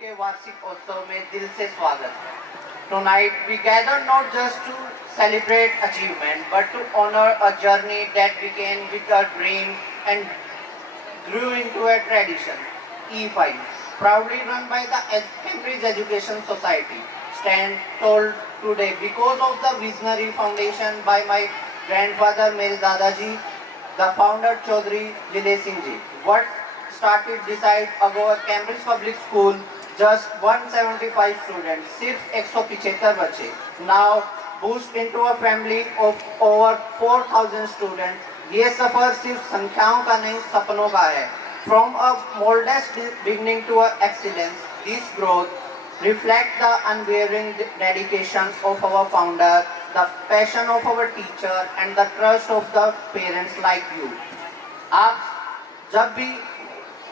के वार्षिक उत्सव में दिल से स्वागत है। Tonight we gather not just to celebrate achievement but to honor a journey that began with a dream and grew into a tradition. E5, proudly run by the Cambridge Education Society, stand tall today because of the visionary foundation by my grandfather Mere Dadaji, the founder Chaudhry Jile Singh Ji. What started decide ago Cambridge Public School, just 175 students, सिर्फ 175 बच्चे. Now boost into a family of over 4,000 students. ये सफर सिर्फ संख्याओं का नहीं, सपनों का है. From a modest beginning to a excellence, this growth reflect the unwavering dedication of our founder, the passion of our teacher, and the trust of the parents like you. आप जब भी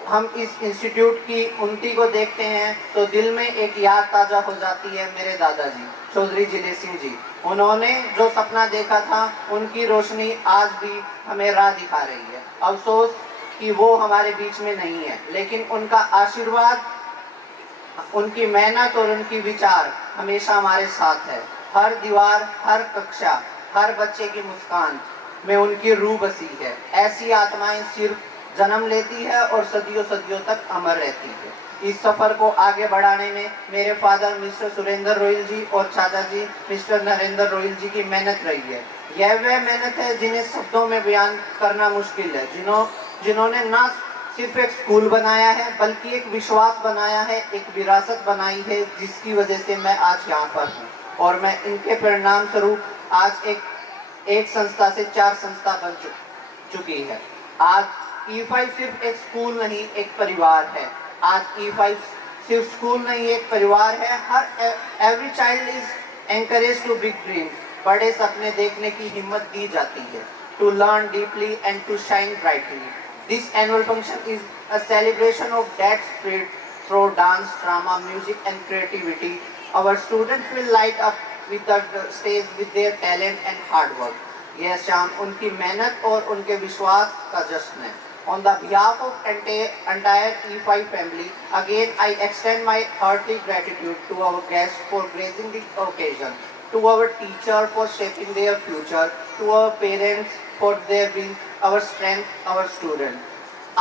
हम इस इंस्टीट्यूट की उन्नति को देखते हैं तो दिल में एक याद ताज़ा हो जाती है मेरे दादाजी चौधरी जिले सिंह जी. उन्होंने जो सपना देखा था उनकी रोशनी आज भी हमें राह दिखा रही है. अफसोस कि वो हमारे बीच में नहीं है, लेकिन उनका आशीर्वाद, उनकी मेहनत और उनकी विचार हमेशा हमारे साथ है. हर दीवार, हर कक्षा, हर बच्चे की मुस्कान में उनकी रूह बसी है. ऐसी आत्माएं सिर्फ जन्म लेती है और सदियों सदियों तक अमर रहती है. इस सफर को आगे बढ़ाने में मेरे फादर मिस्टर सुरेंद्र रोहिल जी और चाचा जी मिस्टर नरेंद्र रोहिल जी की मेहनत रही है. यह वह मेहनत है जिन्हें शब्दों में बयान करना मुश्किल है. जिन्होंने ना सिर्फ एक स्कूल बनाया है बल्कि एक विश्वास बनाया है, एक विरासत बनाई है, जिसकी वजह से मैं आज यहाँ पर हूँ. और मैं इनके परिणाम स्वरूप आज एक संस्था से 4 संस्था बन चुकी है. आज E5 सिर्फ एक स्कूल नहीं, एक परिवार है. आज E5 सिर्फ स्कूल नहीं, एक परिवार है. Every child is encourage to big dreams. बड़े सपने देखने की हिम्मत दी जाती है. To learn deeply and to shine brightly. This annual function is a celebration of that spirit through dance, drama, music and creativity. Our students will light up with the stage with their talent and hard work. यह शाम उनकी मेहनत और उनके विश्वास का जश्न है. On the behalf of entire E5 family, again I extend my hearty gratitude to our guests for gracing the occasion, to our teacher for shaping their future, to our parents for their being our strength, our student.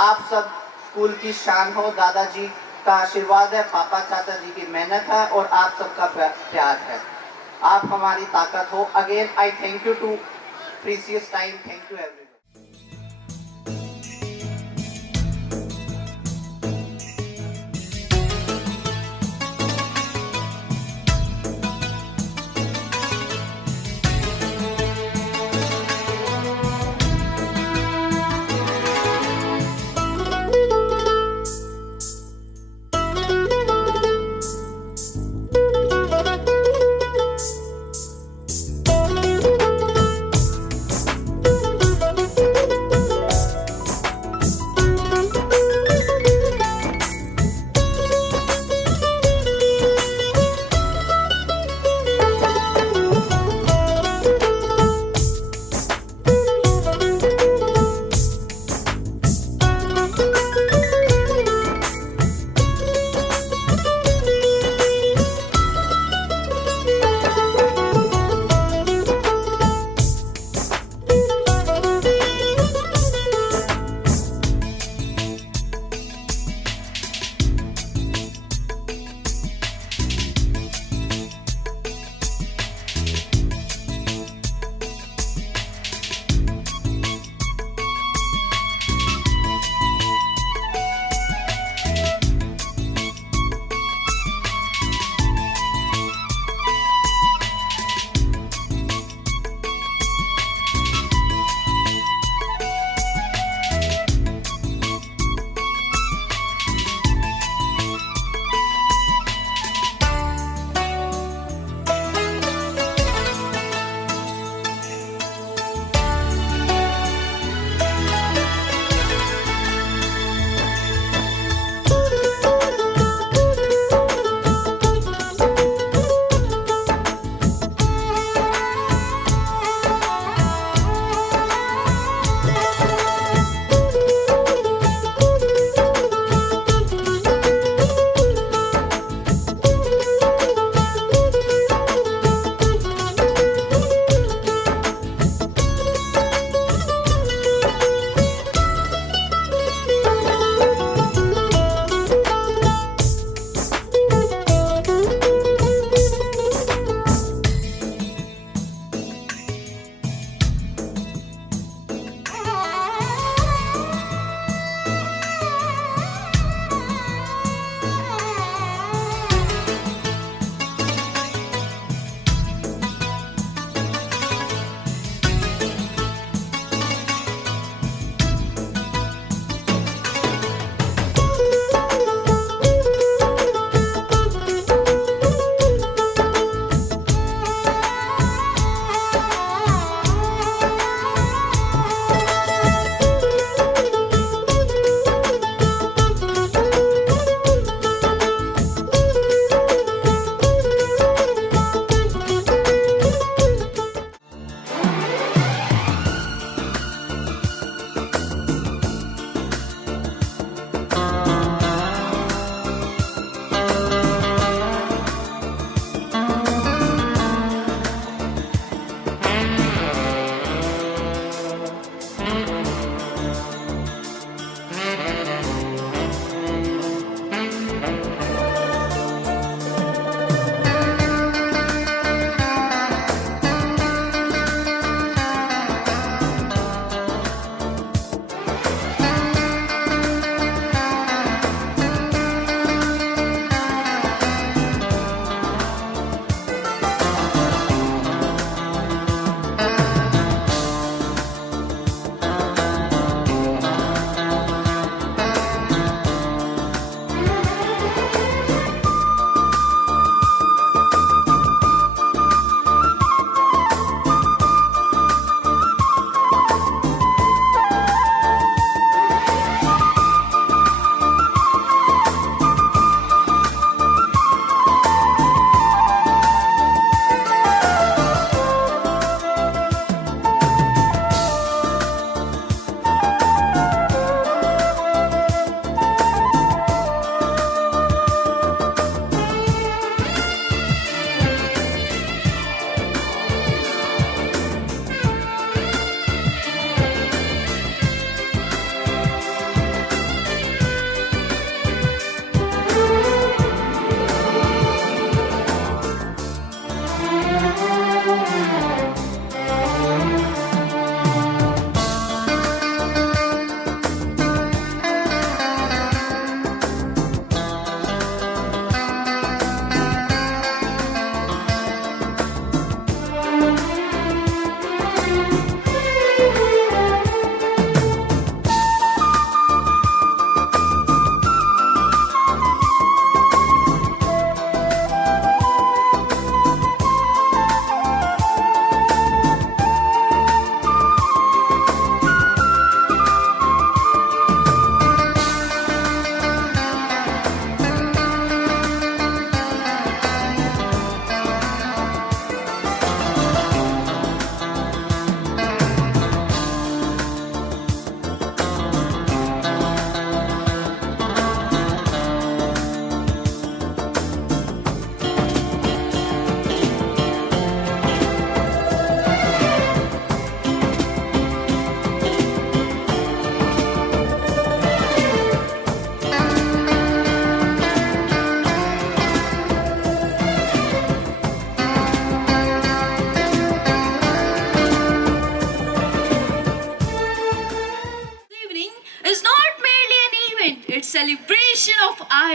आप सब school की शान हो. दादाजी का आशीर्वाद है, पापा चाचा जी की मेहनत है और आप सबका प्यार है. आप हमारी ताकत हो. Again I thank you to precious time. Thank you everyone.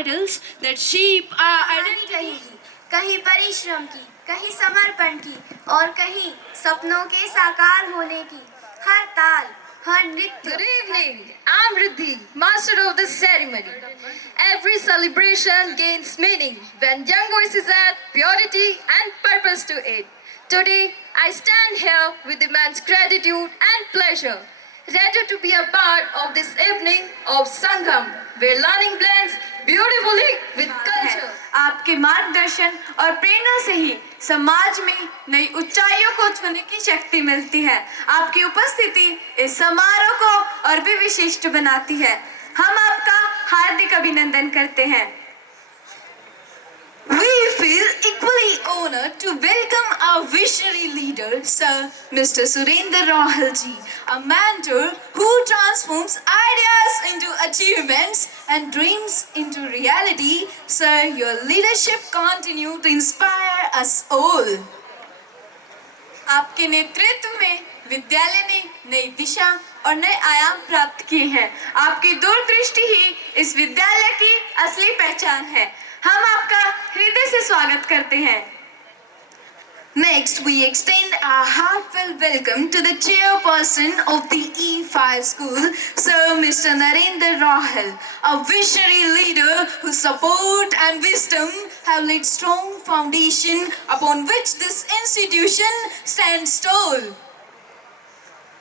idols that shape our identity. रहेगी, कहीं परिश्रम की, कहीं समर्पण की और कहीं सपनों के साकार होने की। हर ताल, हर नृत्य। Good evening, I'm Riddhi, master of the ceremony. Every celebration gains meaning when young voices add purity and purpose to it. Today, I stand here with immense gratitude and pleasure, ready to be a part of this evening of Sangam, where learning blends beautifully with culture. आपके मार्गदर्शन और प्रेरणा से ही समाज में नई ऊंचाइयों को छूने की शक्ति मिलती है। आपकी उपस्थिति इस समारोह को और भी विशिष्ट बनाती है। हम आपका हार्दिक अभिनंदन करते हैं। We feel equally honored to welcome our visionary leader, Sir Mr. Surendra Rahul ji, a mentor who transforms ideas into achievements and dreams into reality. Sir, your leadership continue to inspire us all. आपके नेतृत्व में विद्यालय ने नई दिशा और नए आयाम प्राप्त किए हैं। आपकी दूरदृष्टि ही इस विद्यालय की असली पहचान है। हम आपका हृदय से स्वागत करते हैं। Next, we extend our heartfelt welcome to the chairperson of the E5 school, Sir Mr. Narendra Rahul, a visionary leader whose support and wisdom have laid strong foundation upon which this institution stands tall.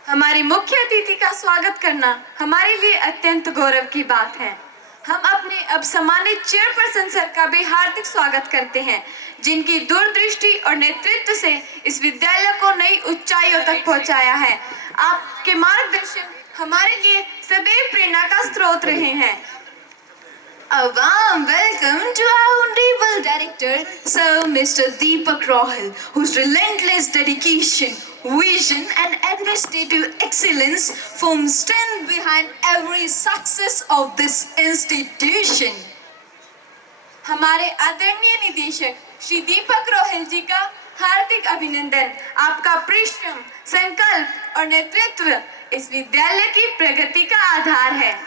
हमारी मुख्य अतिथि का स्वागत करना हमारे लिए अत्यंत गौरव की बात है। हम अपने अब सम्मानित चेयरपर्सन सर का भी हार्दिक स्वागत करते हैं, जिनकी दूरदृष्टि और नेतृत्व से इस विद्यालय को नई ऊंचाइयों तक पहुंचाया है। आपके मार्गदर्शन हमारे लिए सदैव प्रेरणा का स्रोत रहे हैं। A warm welcome to our honorable director, Sir Mr. Deepak Rahul, whose relentless dedication, vision and administrative excellence form strength behind every success of this institution. हमारे आदरणीय निदेशक श्री दीपक रोहिल जी का हार्दिक अभिनंदन। आपका परिश्रम, संकल्प और नेतृत्व इस विद्यालय की प्रगति का आधार है।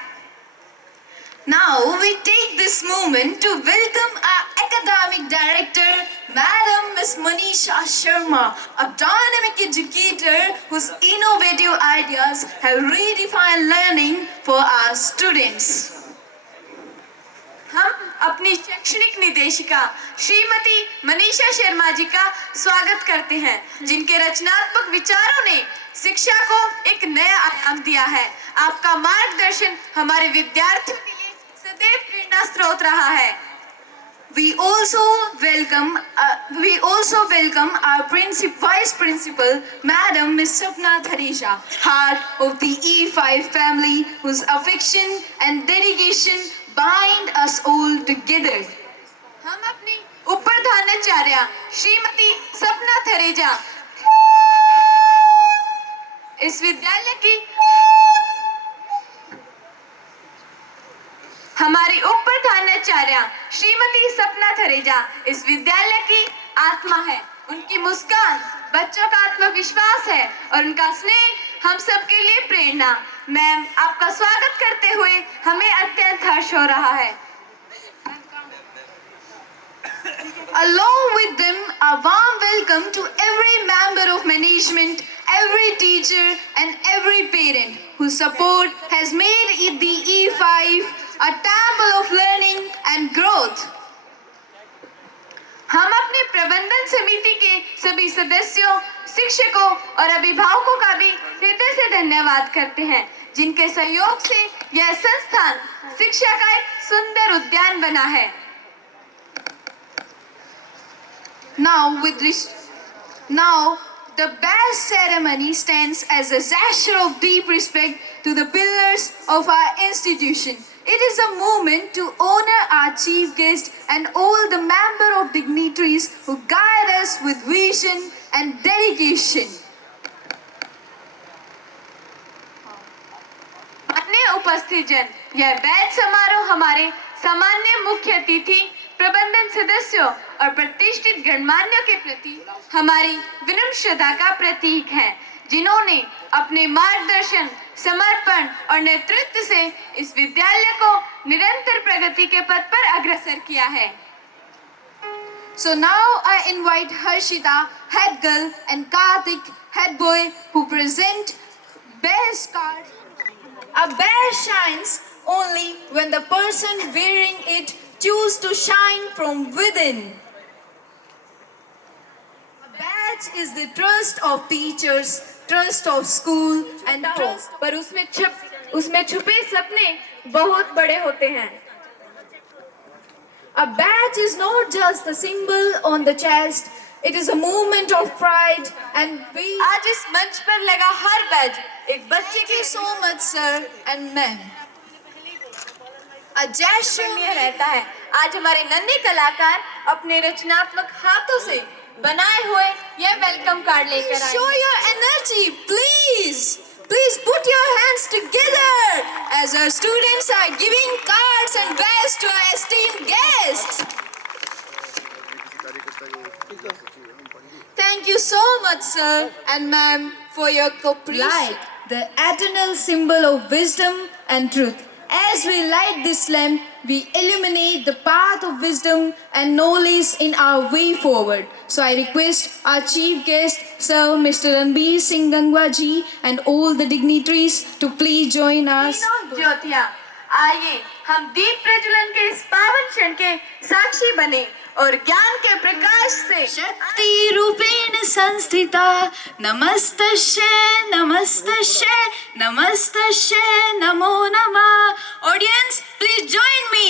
Now we take this moment to welcome our academic director, Madam Ms. Manisha Sharma, a dynamic educator whose innovative ideas have redefined learning for our students. हम अपनी शैक्षणिक निदेशिका श्रीमती मनीषा शर्मा जी का स्वागत करते हैं, जिनके रचनात्मक विचारों ने शिक्षा को एक नया आयाम दिया है। आपका मार्गदर्शन हमारे विद्यार्थियों के लिए सदैव प्रेरणा स्रोत रहा है। We also welcome our Vice Principal, Madam Ms. Sapna Thareja, heart of the E5 family, whose affection and dedication bind us all together. हम अपनी उपप्रधानाचार्य श्रीमती सपना थरेजा इस विद्यालय की हमारी उपप्रधानाचार्य श्रीमती सपना थरेजा इस विद्यालय की आत्मा है। उनकी मुस्कान बच्चों का आत्मविश्वास है और उनका स्नेह हम सबके लिए प्रेरणा। मैम, आपका स्वागत करते हुए हमें अत्यंत हर्ष हो रहा है। Along with them, a warm welcome to every member of management, every teacher and every parent whose support has made the E5 a temple of learning and growth. हम अपने प्रबंधन समिति के सभी सदस्यों, शिक्षकों और अभिभावकों का भी हृदय से धन्यवाद करते हैं, जिनके सहयोग से यह संस्थान शिक्षा का एक सुंदर उद्यान बना है। Now, the badge ceremony stands as a gesture of deep respect to the pillars of our institution. It is a moment to honor our chief guest and all the member of dignitaries who guide us with vision and dedication. अन्य उपस्थित जन, यह batch समारोह हमारे सामान्य मुख्य अतिथि, प्रबंधन सदस्यों और प्रतिष्ठित गणमान्यों के प्रति हमारी विनम्र श्रद्धा का प्रतीक है। जिन्होंने अपने मार्गदर्शन, समर्पण और नेतृत्व से इस विद्यालय को निरंतर प्रगति के पथ पर अग्रसर किया है। So now I invite Harshita, head girl, and Karthik, head boy, who present best cards. A badge shines only when the person wearing it choose to shine from within. A badge is the trust of teachers, trust of school, and trust. पर उसमें छुपे सपने बहुत बड़े होते हैं। A badge is not just a symbol on the chest, it is a moment of pride and we आज इस मंच पर लगा हर बैज एक बच्चे thank के you so much sir and ma'am. A gesture में रहता है। आज हमारे नन्हे कलाकार अपने रचनात्मक हाथों से बनाए हुए यह वेलकम कार्ड लेकर आए show हैं। your energy, please. Please put your hands together as our students are giving cards and badges to our esteemed guests. Thank you so much, sir and ma'am, for your cooperation. Light, the eternal symbol of wisdom and truth. As we light this lamp, we illuminate the path of wisdom and knowledge in our way forward. So I request our chief guest, Sir Mr. Ranbir Singh Gangwa ji, and all the dignitaries to please join us. तीनों ज्योतियाँ, आइए हम दीप प्रज्वलन के इस पावन क्षण के साक्षी बने और ज्ञान के प्रकाश से शक्ति रूपेण संस्थिता नमस्तस्यै नमस्तस्यै नमस्तस्यै नमो नमः। Audience please join me.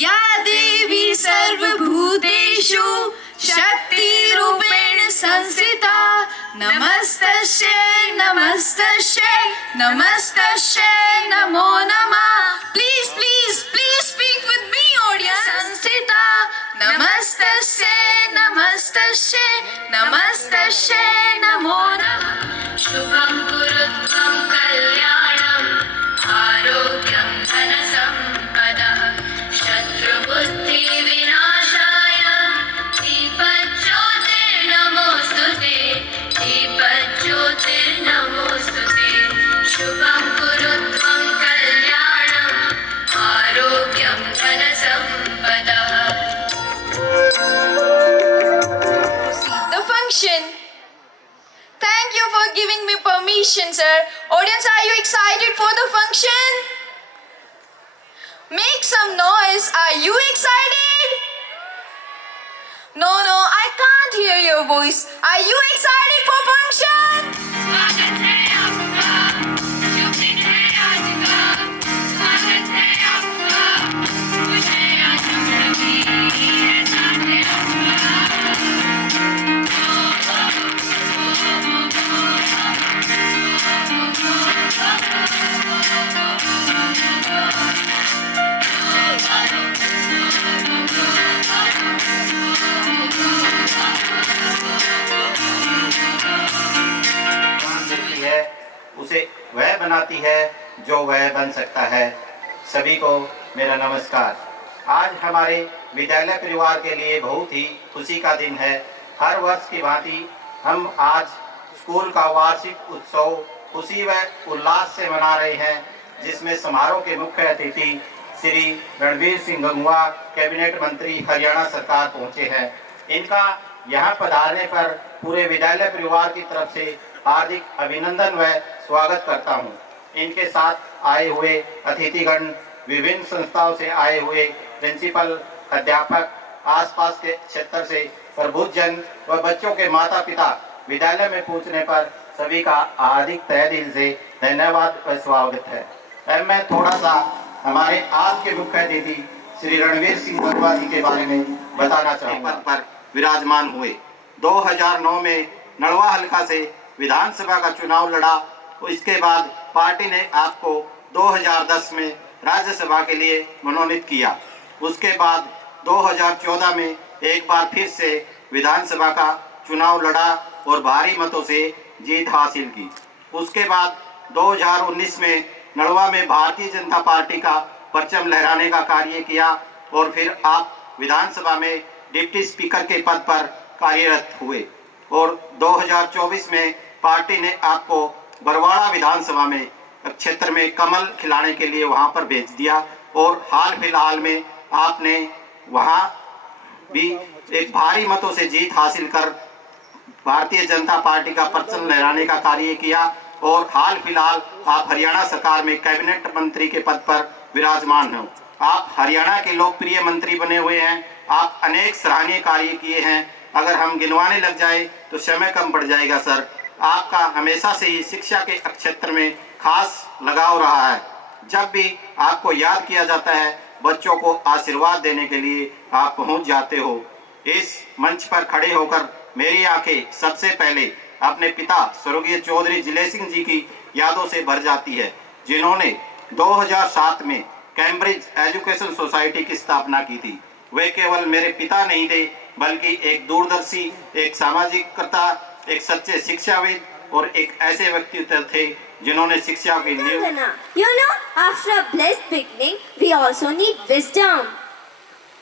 या देवी सर्वभूतेषु शक्ति रूपेण संस्थिता नमस्तस्यै नमस्तस्यै नमस्तस्यै नमो नमः। Please please please speak with me audience. संस्थिता नमस्तस्यै नमस्तस्यै नमस्तस्यै नमो नमः। शुभं कुरुत्वं कल्याणं आरोग्यं धनसम्पदः शत्रुबुद्धि विनाशाय दीपज्योतिर्नमोस्तुते दीपज्योतिर्नमोस्तुते। शुभं कुरुत्वं कल्याणं आरोग्यं धनसम्पदः। The function. Thank you for giving me permission, sir. Audience, are you excited for the function? Make some noise. Are you excited? No, I can't hear your voice. Are you excited for function? स्वागत है आपका, शुभ दिन है आज का। स्वागत है आपका, खुश है आज हम सभी, है साथ है आपका। देती है उसे वह बनाती है जो वह बन सकता है। सभी को मेरा नमस्कार। आज हमारे विद्यालय परिवार के लिए बहुत ही खुशी का दिन है। हर वर्ष की भांति हम आज स्कूल का वार्षिक उत्सव खुशी व उल्लास से मना रहे हैं, जिसमें समारोह के मुख्य अतिथि श्री रणबीर सिंह गंगवा कैबिनेट मंत्री हरियाणा सरकार पहुंचे हैं। इनका यहाँ पधारने पर पूरे विद्यालय परिवार की तरफ से हार्दिक अभिनंदन व स्वागत करता हूँ। इनके साथ आए हुए अतिथिगण, विभिन्न संस्थाओं से आए हुए प्रिंसिपल, अध्यापक, आसपास के क्षेत्र से प्रबुद्धजन व बच्चों के माता पिता विद्यालय में पहुँचने पर सभी का हार्दिक तहे दिल से धन्यवाद व स्वागत है। अब मैं थोड़ा सा हमारे आज के मुख्य अतिथि श्री रणबीर सिंह गंगवा जी के बारे में बताना चाहूँगा। पर विराजमान हुए 2009 में नड़वा हल्का से विधानसभा का चुनाव लड़ा। इसके बाद पार्टी ने आपको 2010 में राज्यसभा के लिए मनोनीत किया। उसके बाद 2014 में एक बार फिर से विधानसभा का चुनाव लड़ा और भारी मतों से जीत हासिल की। उसके बाद 2019 में नड़वा में भारतीय जनता पार्टी का परचम लहराने का कार्य किया और फिर आप विधानसभा में डिप्टी स्पीकर के पद पर कार्यरत हुए और 2024 में पार्टी ने आपको बरवाड़ा विधानसभा में क्षेत्र में कमल खिलाने के लिए वहां पर भेज दिया और हाल फिलहाल में आपने वहां भी एक भारी मतों से जीत हासिल कर भारतीय जनता पार्टी का परचम लहराने का कार्य किया और हाल फिलहाल आप हरियाणा सरकार में कैबिनेट मंत्री के पद पर विराजमान हो। आप हरियाणा के लोकप्रिय मंत्री बने हुए हैं। आप अनेक सराहनीय कार्य किए हैं। अगर हम गिनवाने लग जाए तो समय कम पड़ जाएगा सर। आपका हमेशा से ही शिक्षा के क्षेत्र में खास लगाव रहा है। जब भी आपको याद किया जाता है, बच्चों को आशीर्वाद देने के लिए आप पहुंच जाते हो। इस मंच पर खड़े होकर मेरी आंखें सबसे पहले अपने पिता स्वर्गीय चौधरी जिले सिंह जी की यादों से भर जाती है, जिन्होंने 2007 में कैम्ब्रिज एजुकेशन सोसाइटी की स्थापना की थी। वे केवल मेरे पिता नहीं थे, बल्कि एक दूरदर्शी, एक सामाजिकता, एक सच्चे शिक्षाविद और एक ऐसे व्यक्तित्व थे जिन्होंने शिक्षा की नींव। You know, after a blessed beginning, we also need wisdom.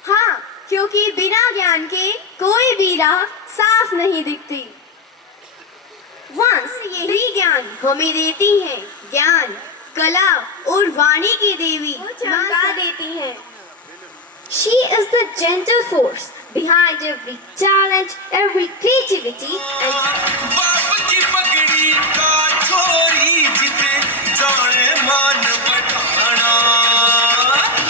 हाँ, क्योंकि बिना ज्ञान के कोई भी राह साफ नहीं दिखती। वंश यही ज्ञान हमें देती है। ज्ञान, कला और वाणी की देवी चमका देती है। She is the gentle force behind every talent, every creativity and बाप की पगड़ी का छोरी जिते जाने मान बढ़ाना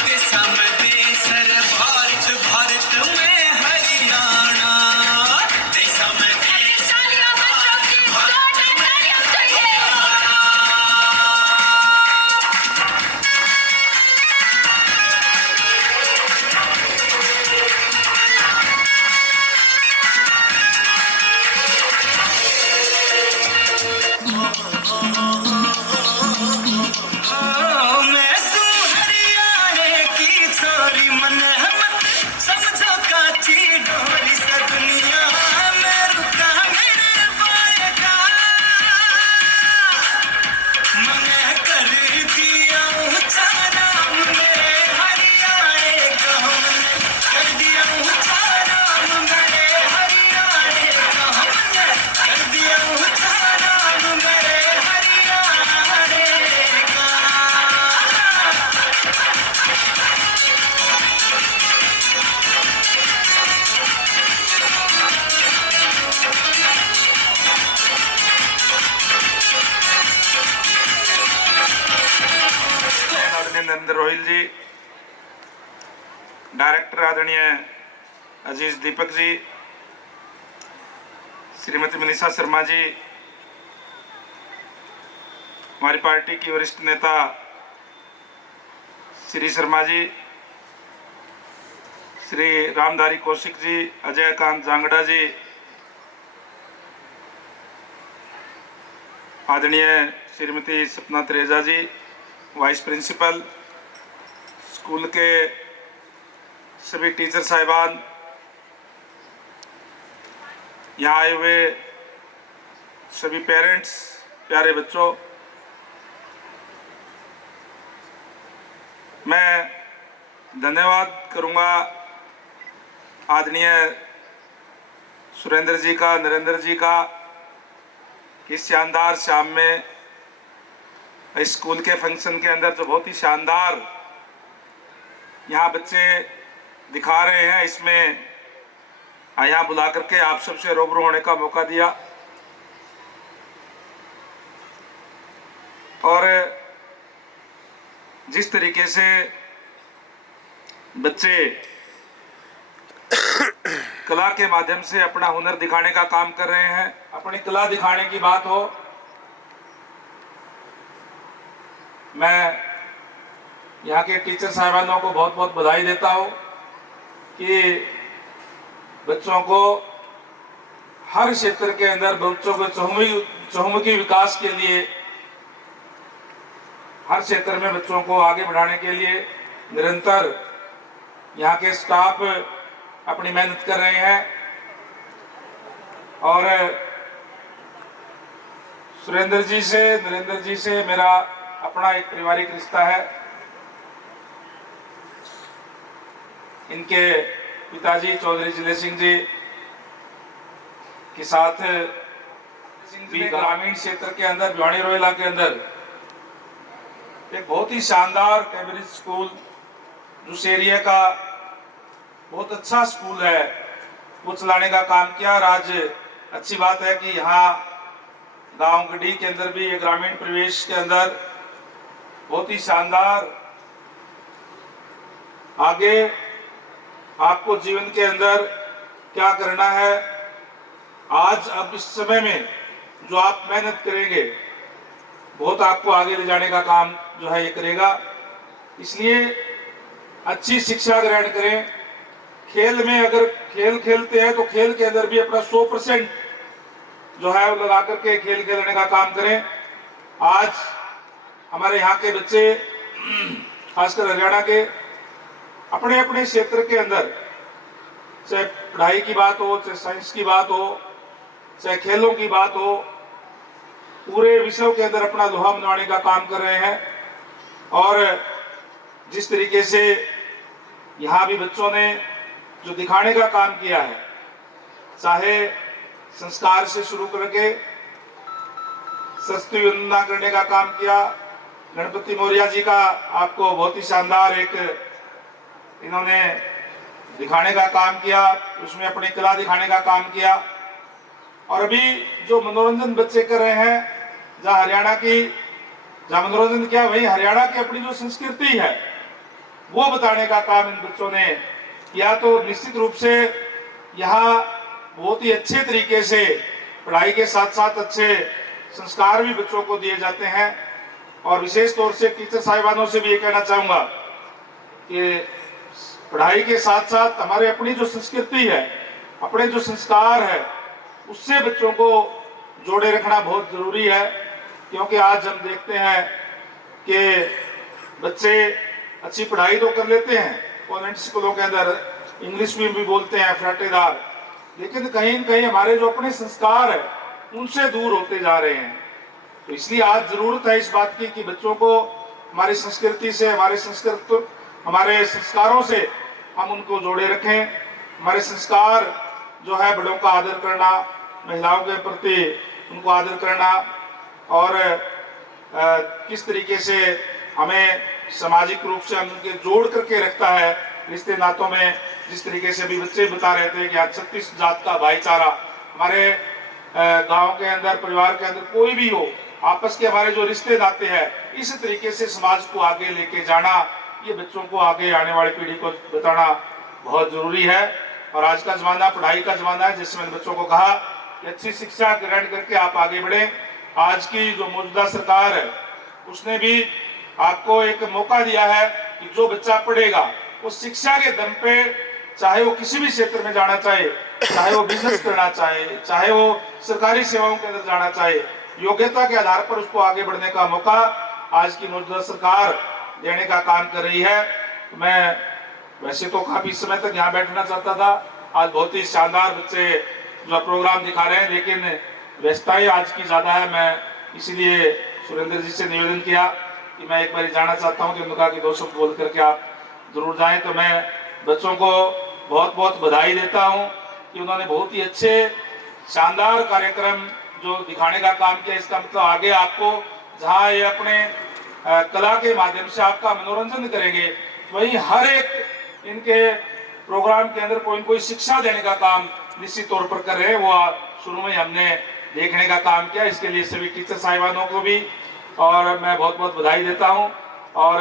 के समदे सर भारत भारत में हरियाणा के समदे सालियों बच्चों की जोरदार तालियां चाहिए। मैं सू हरियाणे की छोरी मन मत समझो काची डोरी सा दुनिया में रुका मेरे पाएगा मन कर दिया ऊंचा नाम मेरे हरियाणे का हमने कर दिया ऊंचा नाम मेरे हरियाणे का हमने कर दिया ऊंचा नाम मेरे हरियाणे का। आदरणीय नरेंद्र रोहिल जी, डायरेक्टर आदरणीय अजीज दीपक जी, श्रीमती मनीषा शर्मा जी, हमारी पार्टी की वरिष्ठ नेता श्री शर्मा जी, श्री रामधारी कौशिक जी, अजय कांत जांगड़ा जी, आदरणीय श्रीमती सपना त्रेजा जी, वाइस प्रिंसिपल, स्कूल के सभी टीचर साहिबान, यहाँ आए हुए सभी पेरेंट्स, प्यारे बच्चों, मैं धन्यवाद करूँगा आदरणीय सुरेंद्र जी का, नरेंद्र जी का, कि शानदार शाम में इस स्कूल के फंक्शन के अंदर जो बहुत ही शानदार यहाँ बच्चे दिखा रहे हैं, इसमें यहाँ बुला करके आप सबसे रूबरू होने का मौका दिया। और जिस तरीके से बच्चे कला के माध्यम से अपना हुनर दिखाने का काम कर रहे हैं, अपनी कला दिखाने की बात हो, मैं यहाँ के टीचर साहिबानों को बहुत बहुत बधाई देता हूँ कि बच्चों को हर क्षेत्र के अंदर बच्चों को चहुमुखी विकास के लिए, हर क्षेत्र में बच्चों को आगे बढ़ाने के लिए निरंतर यहाँ के स्टाफ अपनी मेहनत कर रहे हैं। और सुरेंद्र जी से, नरेंद्र जी से मेरा अपना एक पारिवारिक रिश्ता है। इनके पिताजी चौधरी जिले सिंह जी के साथ भी ग्रामीण क्षेत्र के अंदर भिवानी रोहिला के अंदर एक बहुत ही शानदार कैम्ब्रिज स्कूल उस एरिया का बहुत अच्छा स्कूल है वो चलाने का काम किया। और आज अच्छी बात है कि यहाँ गांव गढ़ी के अंदर भी ये ग्रामीण परिवेश के अंदर बहुत ही शानदार आगे आपको जीवन के अंदर क्या करना है, आज अब इस समय में जो आप मेहनत करेंगे बहुत आपको आगे ले जाने का काम जो है ये करेगा। इसलिए अच्छी शिक्षा ग्रहण करें। खेल में अगर खेल खेलते हैं तो खेल के अंदर भी अपना 100% जो है वो लगा करके खेल खेलने का काम करें। आज हमारे यहाँ के बच्चे खासकर हरियाणा के अपने अपने क्षेत्र के अंदर चाहे पढ़ाई की बात हो, चाहे साइंस की बात हो, चाहे खेलों की बात हो, पूरे विश्व के अंदर अपना लोहा मनवाने का काम कर रहे हैं। और जिस तरीके से यहाँ भी बच्चों ने जो दिखाने का काम किया है, चाहे संस्कार से शुरू करके सरस्वती वंदना करने का काम किया, गणपति मौर्य जी का आपको बहुत ही शानदार एक इन्होंने दिखाने का काम किया, उसमें अपनी कला दिखाने का काम किया। और अभी जो मनोरंजन बच्चे कर रहे हैं, जहाँ हरियाणा की जहाँ मनोरंजन किया वही हरियाणा की अपनी जो संस्कृति है वो बताने का काम इन बच्चों ने किया। तो निश्चित रूप से यहाँ बहुत ही अच्छे तरीके से पढ़ाई के साथ साथ अच्छे संस्कार भी बच्चों को दिए जाते हैं। और विशेष तौर से टीचर साहिबानों से भी ये कहना चाहूँगा कि पढ़ाई के साथ साथ हमारे अपनी जो संस्कृति है, अपने जो संस्कार है, उससे बच्चों को जोड़े रखना बहुत जरूरी है। क्योंकि आज हम देखते हैं कि बच्चे अच्छी पढ़ाई तो कर लेते हैं, कॉन्वेंट स्कूलों के अंदर इंग्लिश में भी बोलते हैं फराटेदार, लेकिन कहीं न कहीं हमारे जो अपने संस्कार है उनसे दूर होते जा रहे हैं। तो इसलिए आज जरूरत है इस बात की कि बच्चों को हमारी संस्कृति से, हमारे संस्कारों से हम उनको जोड़े रखें। हमारे संस्कार जो है बड़ों का आदर करना, महिलाओं के प्रति उनको आदर करना, और किस तरीके से हमें सामाजिक रूप से हम उनके जोड़ करके रखता है रिश्ते नातों में। जिस तरीके से भी बच्चे बता रहे थे कि आज 36 जात का भाईचारा हमारे गांव के अंदर, परिवार के अंदर कोई भी हो, आपस के हमारे जो रिश्ते नाते हैं, इस तरीके से समाज को आगे लेके जाना, ये बच्चों को आगे आने वाली पीढ़ी को बताना बहुत जरूरी है। और आज का जमाना पढ़ाई का जमाना है, जिसमें बच्चों को कहा कि अच्छी शिक्षा ग्रहण करके आप आगे बढ़ें। आज की जो मौजूदा सरकार है उसने भी आपको एक मौका दिया है कि जो बच्चा पढ़ेगा वो शिक्षा के दम पे, चाहे वो किसी भी क्षेत्र में जाना चाहे, चाहे वो बिजनेस करना चाहे, चाहे वो सरकारी सेवाओं के अंदर जाना चाहे, योग्यता के आधार पर उसको आगे बढ़ने का मौका आज की मौजूदा सरकार देने का काम कर रही है। मैं वैसे तो काफी समय तक यहाँ बैठना चाहता था, आज बहुत ही शानदार बच्चे जो प्रोग्राम दिखा रहे हैं, लेकिन व्यस्तता ही आज की ज्यादा है। मैं इसीलिए सुरेंद्र जी से निवेदन किया कि मैं एक बार जाना चाहता हूँ, कि उन्होंने कहा कि 2 शब्द बोल करके आप जरूर जाएं। तो मैं बच्चों को बहुत बहुत बधाई देता हूँ कि उन्होंने बहुत ही अच्छे शानदार कार्यक्रम जो दिखाने का काम किया। इसका मतलब आगे आपको जहाँ ये अपने कला के माध्यम से आपका मनोरंजन करेंगे, वहीं हर एक इनके प्रोग्राम के अंदर कोई न कोई शिक्षा देने का काम निश्चित तौर पर कर रहे हैं। वो शुरू में हमने देखने का काम किया। इसके लिए सभी टीचर साहिबानों को भी और मैं बहुत बहुत बधाई देता हूं। और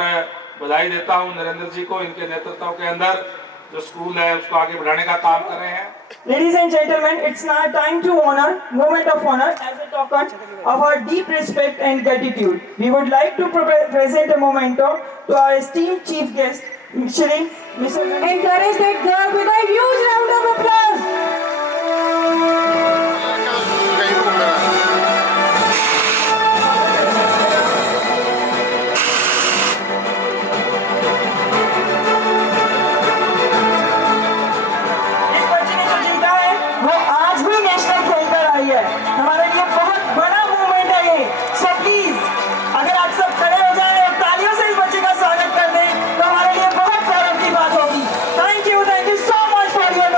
बधाई देता हूं नरेंद्र जी को, इनके नेतृत्व के अंदर जो स्कूल है उसको आगे बढ़ाने का काम कर रहे हैं। Ladies and gentlemen, it's now time to honor, moment of honor as a token of our deep respect and gratitude. We would like to present a memento to our esteemed chief guest, Shri Mr. Encourage that girl with a huge round of applause. हमारे लिए बहुत बड़ा movement है ये। So please अगर आप सब खड़े हो जाएं और तालियों से इस बच्चे का स्वागत कर दें तो हमारे लिए बहुत गौरव की बात होगी। Thank you so much for your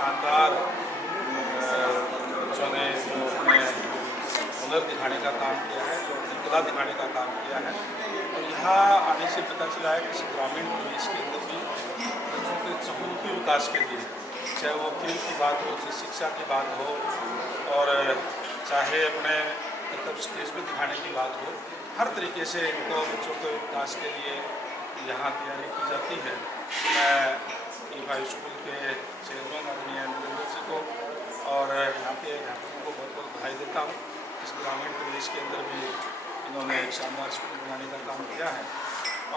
शानदार बच्चों ने जो अपने हुनर दिखाने का काम किया है, जो अपनी कला दिखाने का काम किया है। और यहाँ आने से पता चला है कि इस ग्रामीण प्रदेश के अंदर भी बच्चों के समूही विकास के लिए, चाहे वो खेल की बात हो, चाहे शिक्षा की बात हो, और चाहे अपने मतलब स्टेज पर दिखाने की बात हो, हर तरीके से इनको बच्चों के विकास के लिए यहाँ तैयारी की जाती है। मैं हाई स्कूल के चेयरमैन आदरणीय नरेंद्र जी को और यहाँ के अध्यापकों को बहुत बहुत बधाई देता हूँ। इस ग्रामीण प्रदेश के अंदर भी इन्होंने एक शानदार स्कूल बनाने का काम किया है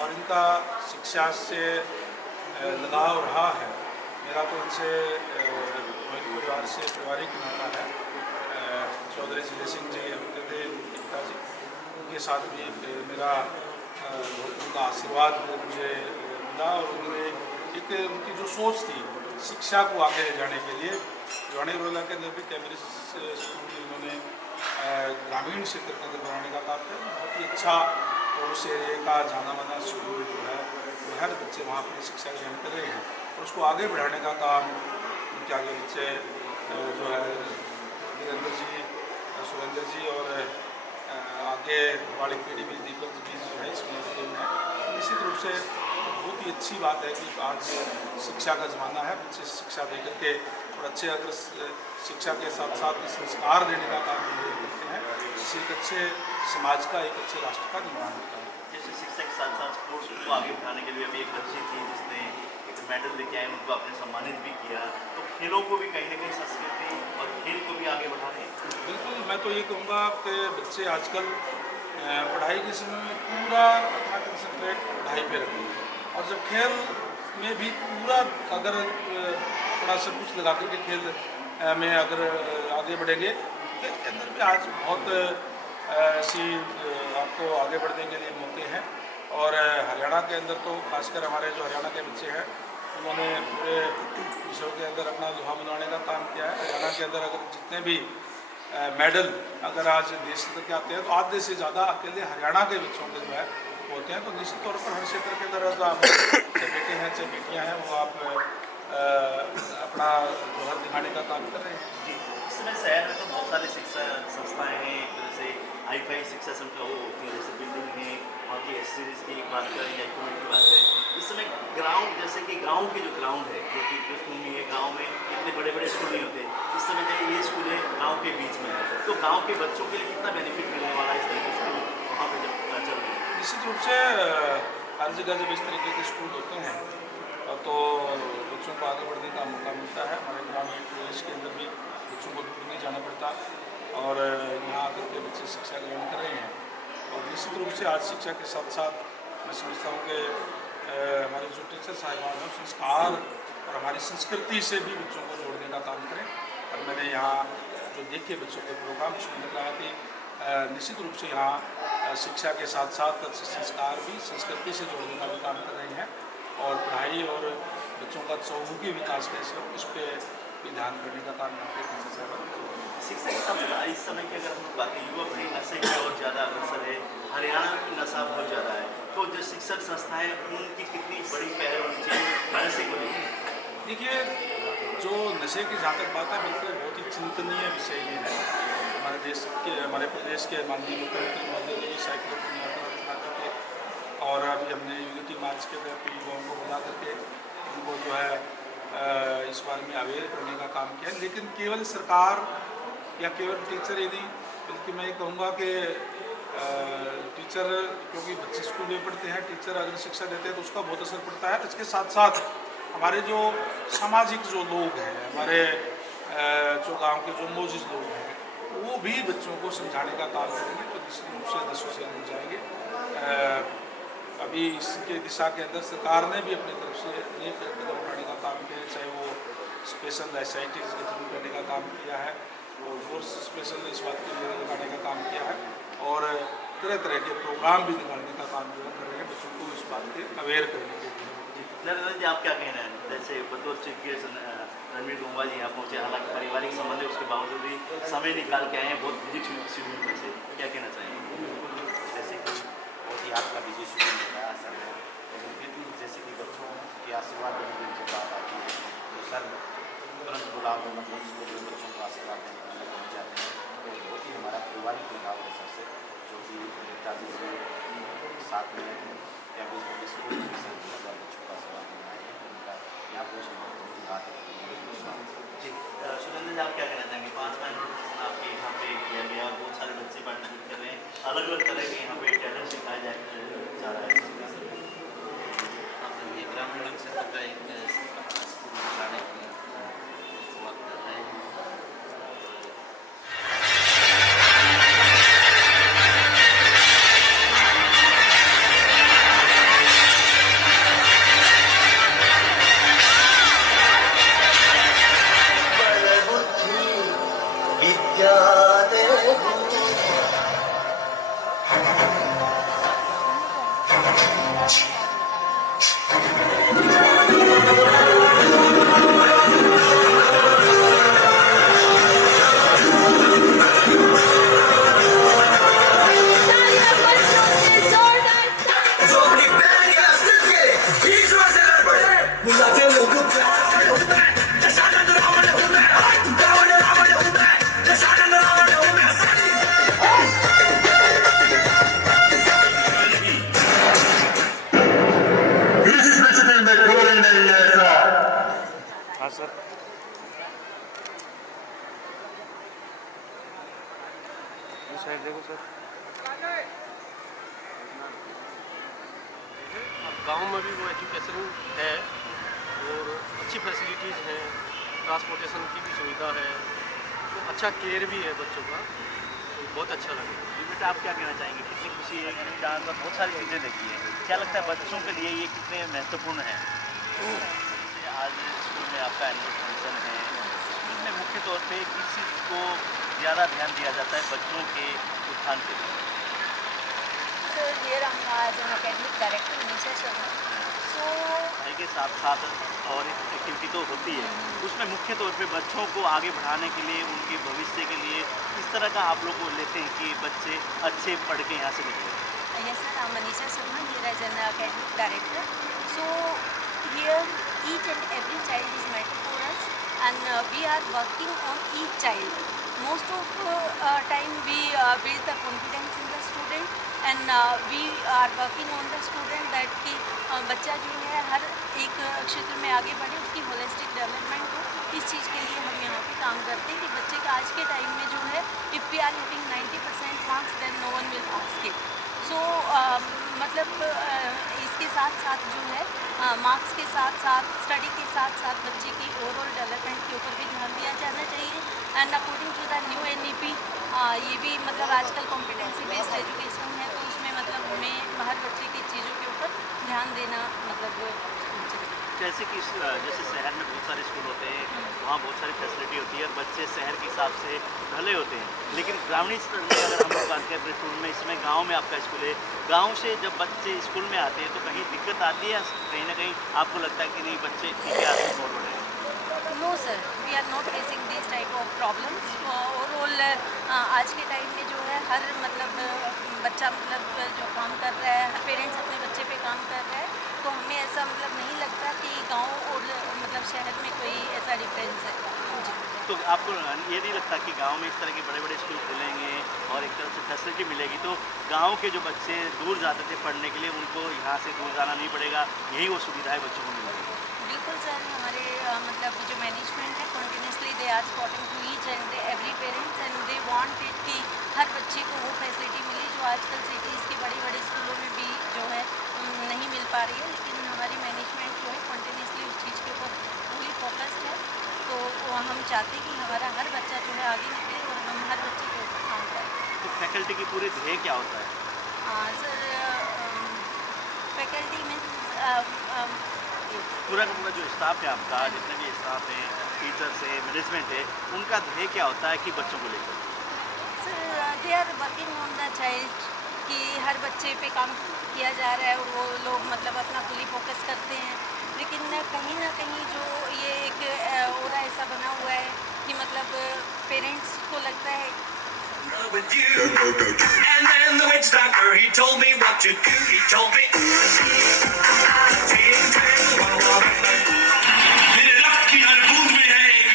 और इनका शिक्षा से लगाव रहा है। मेरा तो इनसे परिवार से पारिवारिक नाता है। चौधरी जिले सिंह जी थे पिताजी, उनके साथ भी मेरा उनका आशीर्वाद मुझे मिला और उन्होंने एक उनकी जो सोच थी शिक्षा को आगे ले जाने के लिए जवानी रोला के अंदर भी कैमरे स्कूल इन्होंने ग्रामीण क्षेत्र के अंदर बनाने का काम किया। बहुत ही अच्छा और उस एरिए का जाना माना स्कूल जो है वो हर बच्चे वहाँ पर शिक्षा ग्रहण कर रहे हैं और उसको आगे बढ़ाने का काम उनके आगे बच्चे जो है वीरेंद्र जी, सुरेंद्र जी और आगे वाली पीढ़ी में दीपक जी जो है इसमें निश्चित रूप से बहुत ही अच्छी बात है कि आज शिक्षा का ज़माना है। बच्चे शिक्षा दे करके और अच्छे अगर शिक्षा के साथ साथ संस्कार देने का काम करते हैं, जिससे एक अच्छे समाज का, एक अच्छे राष्ट्र का निर्माण होता है। जैसे शिक्षा के साथ साथ स्पोर्ट्स को आगे बढ़ाने के लिए अभी एक बच्ची थी जिसने एक मेडल लेके आए, उनको आपने सम्मानित भी किया, तो खेलों को भी कहीं ना कहीं संस्कृति और खेल को भी आगे बढ़ा रहे हैं। बिल्कुल, मैं तो ये कहूँगा कि बच्चे आजकल पढ़ाई के समय में पूरा अपना कंसंट्रेट पढ़ाई पे रखें और जब खेल में भी पूरा अगर अपना सब कुछ लगा करके खेल में अगर आगे बढ़ेंगे, खेल के अंदर भी आज बहुत ऐसी आपको आगे बढ़ने के लिए मौके हैं। और हरियाणा के अंदर तो खासकर हमारे जो हरियाणा के बच्चे हैं उन्होंने पूरे विश्व के अंदर अपना लोहा मनवाने का काम किया है। हरियाणा के अंदर अगर जितने भी मेडल अगर आज देश स्तर के आते हैं तो आधे से ज़्यादा अकेले हरियाणा के बच्चों के जो है होते हैं। तो निश्चित तौर पर हर क्षेत्र के अंदर आप चाहे बेटे हैं चाहे बेटियाँ हैं वो आप अपना जोहर दिखाने का काम कर रहे हैं। जी, इस समय शहर में तो बहुत सारी शिक्षा संस्थाएं हैं, जैसे हाई-फाई शिक्षा संस्था वो होती है, जैसे बिल्डिंग है, वहाँ की एक्सेसरीज की बात करें या इक्विपमेंट की बात करें। इस समय ग्राउंड, जैसे कि गाँव के जो ग्राउंड है, जो कि पृष्ठभूमि है, गाँव में इतने बड़े बड़े स्कूल नहीं होते। इस समय जो ये स्कूल है गाँव के बीच में है, तो गाँव के बच्चों के लिए कितना बेनिफिट मिलने वाला है इस तरीके से वहाँ पर जब चल रहे हैं? निश्चित रूप से हर जगह जब इस तरीके के स्कूल होते हैं तो बच्चों को आगे बढ़ने का मौका मिलता है। हमारे ग्रामीण प्रदेश के अंदर भी बच्चों को दूर नहीं जाना पड़ता और यहाँ आकर के बच्चे शिक्षा ग्रहण कर रहे हैं। और निश्चित रूप से आज शिक्षा के साथ साथ मैं समझता हूँ कि हमारे जो टीचर साहिबान हैं संस्कार और हमारी संस्कृति से भी बच्चों को जोड़ने का काम करें। और मैंने यहाँ जो देखे बच्चों के प्रोग्राम उसमें लगा कि निश्चित रूप से यहाँ शिक्षा के साथ साथ संस्कार भी संस्कृति से जोड़ने का भी काम कर रहे हैं और पढ़ाई और बच्चों का चौमुखी विकास कैसे हो इस पर भी ध्यान करने का काम यहाँ पे शिक्षा के साथ साथ इस समय की अगर हम बात करें युवा पीढ़ी नशे की और ज़्यादा अग्रसर है। हरियाणा में भी नशा बहुत ज़्यादा है, तो जो शिक्षक संस्थाएं उनकी कितनी बड़ी पहल होनी चाहिए नशे को लेकर? देखिए, जो नशे की जहाँ तक बात है बिल्कुल बहुत ही चिंतनीय विषय ये है। हमारे देश के, हमारे प्रदेश के माननीय मुख्यमंत्री महोदय ने भी साइकिल को नियंत्रण करके और अभी हमने यूनिटी मार्च के तहत युवाओं को बुला करके उनको जो है इस बारे में अवेयर करने का काम किया। लेकिन केवल सरकार या केवल टीचर ही नहीं, बल्कि मैं ये कहूँगा कि टीचर, क्योंकि बच्चे स्कूल में पढ़ते हैं, टीचर अगर शिक्षा देते हैं तो उसका बहुत असर पड़ता है। इसके साथ साथ हमारे जो सामाजिक जो लोग हैं, हमारे जो गांव के जो मोजिज लोग हैं, वो भी बच्चों को समझाने का काम करेंगे तो निश्चित रूप से नशों से दूर जाएंगे। अभी इसके दिशा के अंदर सरकार ने भी अपनी तरफ से अनेक कदम उठाने का काम किया है, चाहे वो स्पेशल SITs गठन करने का काम किया है और फोर्स स्पेशल इस बात के लिए लगाने का काम किया है और तरह तरह के प्रोग्राम भी निकालने का काम जो कर रहे हैं बच्चों को इस बात के अवेयर करने के लिए। नरेंद्र जी, आप क्या कहना है? जैसे बतौर चीफ गेस्ट रणवीर गुंबा जी यहाँ पहुँचे, हालांकि पारिवारिक संबंध है उसके बावजूद भी समय निकाल के आए हैं बहुत बिजी शेड्यूल में से, क्या कहना चाहेंगे? जैसे कि बहुत ही आपका बिजी शेड्यूल बताया सर है, लेकिन फिर भी जैसे कि बच्चों के आशीर्वाद देने की बात आती है तो सर तुरंत बुला के मतलब स्कूल में बच्चों को आशीर्वाद देने के लिए पहुँच जाते हैं। तो बहुत ही हमारा पारिवारिक लगाव है सबसे, जो कि पिताजी से साथ में कैंपस में स्कूल में से बच्चों का आशीर्वाद देना है उनका यहाँ पर बात है। जी सुरेंद्र जी, आप क्या कहना चाहेंगे? 5 मिनट आपके यहाँ पे किया गया, बहुत सारे बच्चे पार्टिसिपेट कर रहे हैं, अलग अलग तरह के यहाँ पे टैलेंट सिखाया जा रहा है। ये ग्रामीण क्षेत्र का एक स्कूल चलाने की शुरुआत कर रहे हैं। गांव में भी वो एजुकेशन है और अच्छी फैसिलिटीज़ हैं, ट्रांसपोर्टेशन की भी सुविधा है, तो अच्छा केयर भी है बच्चों का, तो बहुत अच्छा लगा। जी बेटा, आप क्या कहना चाहेंगे? कितनी खुशी है कि डांस में बहुत सारी चीज़ें देखी है, क्या लगता है बच्चों के लिए ये कितने महत्वपूर्ण हैं? आज स्कूल में आपका एनुअल फंक्शन है, स्कूल में मुख्य तौर पे किस चीज़ को ज़्यादा ध्यान दिया जाता है बच्चों के उत्थान के लिए? Sir, here I'm as an academic director, Nisha Sharma. So, के साथ साथ और एक्टिविटी तो होती है, उसमें मुख्य तौर पे बच्चों को आगे बढ़ाने के लिए, उनके भविष्य के लिए किस तरह का आप लोग को लेते हैं कि बच्चे अच्छे पढ़ के यहाँ से निकलें? yes sir, I'm Nisha Sharma here as an academic director. So, here each and every child is matter for us, and we are working on each child. Most of time we build the confidence in the student, and we are working on the student that कि बच्चा जो है हर एक क्षेत्र में आगे बढ़े, उसकी होलिस्टिक डेवलपमेंट हो। इस चीज़ के लिए हम यहाँ पे काम करते हैं कि बच्चे का आज के टाइम में जो है if we are having 90% marks then no one will ask it. So मतलब इसके साथ साथ जो है मार्क्स के साथ साथ स्टडी के साथ साथ बच्चे की ओवरऑल डेवलपमेंट के ऊपर भी ध्यान दिया जाना चाहिए। And according to the new NEP ये भी मतलब आजकल कॉम्पिटेंसी बेस्ड एजुकेशन है, तो उसमें मतलब हमें हर बच्चे की चीज़ों के ऊपर ध्यान देना मतलब जैसे कि जैसे शहर में बहुत सारे स्कूल होते हैं, वहाँ बहुत सारी फैसिलिटी होती है और बच्चे शहर के हिसाब से ढले होते हैं, लेकिन ग्रामीण स्तर में अगर हम लोग बात करें अपने स्कूल में, इसमें गांव में आपका स्कूल है, गांव से जब बच्चे स्कूल में आते हैं तो कहीं दिक्कत आती है, कहीं ना कहीं आपको लगता है कि नहीं बच्चे ठीक है आगे फॉरवर्ड है? No sir, we are not facing this type of problems. Overall आज के टाइम में जो है हर मतलब बच्चा मतलब जो काम कर रहा है, हर पेरेंट्स अपने बच्चे पे काम कर रहा है, तो हमें ऐसा मतलब नहीं लगता कि गांव और मतलब शहर में कोई ऐसा डिफरेंस है। तो आपको ये नहीं लगता कि गांव में इस तरह के बड़े बड़े स्कूल खुलेंगे और एक तरह से फैसिलिटी मिलेगी तो गांव के जो बच्चे दूर जाते थे पढ़ने के लिए उनको यहाँ से दूर जाना नहीं पड़ेगा, यही वो सुविधाएं बच्चों को मिलेगी? बिल्कुल सर, हमारे मतलब जो मैनेजमेंट है continuously they are supporting to each and every parents and they want it कि हर बच्चे को वो फैसिलिटी मिले जो आजकल सिटीज़ के बड़े बड़े स्कूलों में भी जो है नहीं मिल पा रही है, लेकिन हमारी मैनेजमेंट जो है कंटिन्यूसली उस चीज़ के ऊपर पूरी फोकस्ड है। तो हम चाहते हैं कि हमारा हर बच्चा जो है आगे निकले और हम हर बच्चे के ऊपर काम करें। तो फैकल्टी की पूरी ध्येय क्या होता है? सर फैकल्टी मीन्स पूरा का पूरा जो स्टाफ है आपका, जितने भी स्टाफ हैं, टीचर्स है, मैनेजमेंट है, उनका ध्येय क्या होता है कि बच्चों को लेकर? Sir they are working on the child कि हर बच्चे पे काम किया जा रहा है, वो लोग मतलब अपना फुली फोकस करते हैं, लेकिन कहीं ना कहीं जो ये एक और ऐसा बना हुआ है कि मतलब पेरेंट्स को लगता है with you. And then the witch doctor, he told me what to do. He told me. मेरे रक्त की हर बूंद में है एक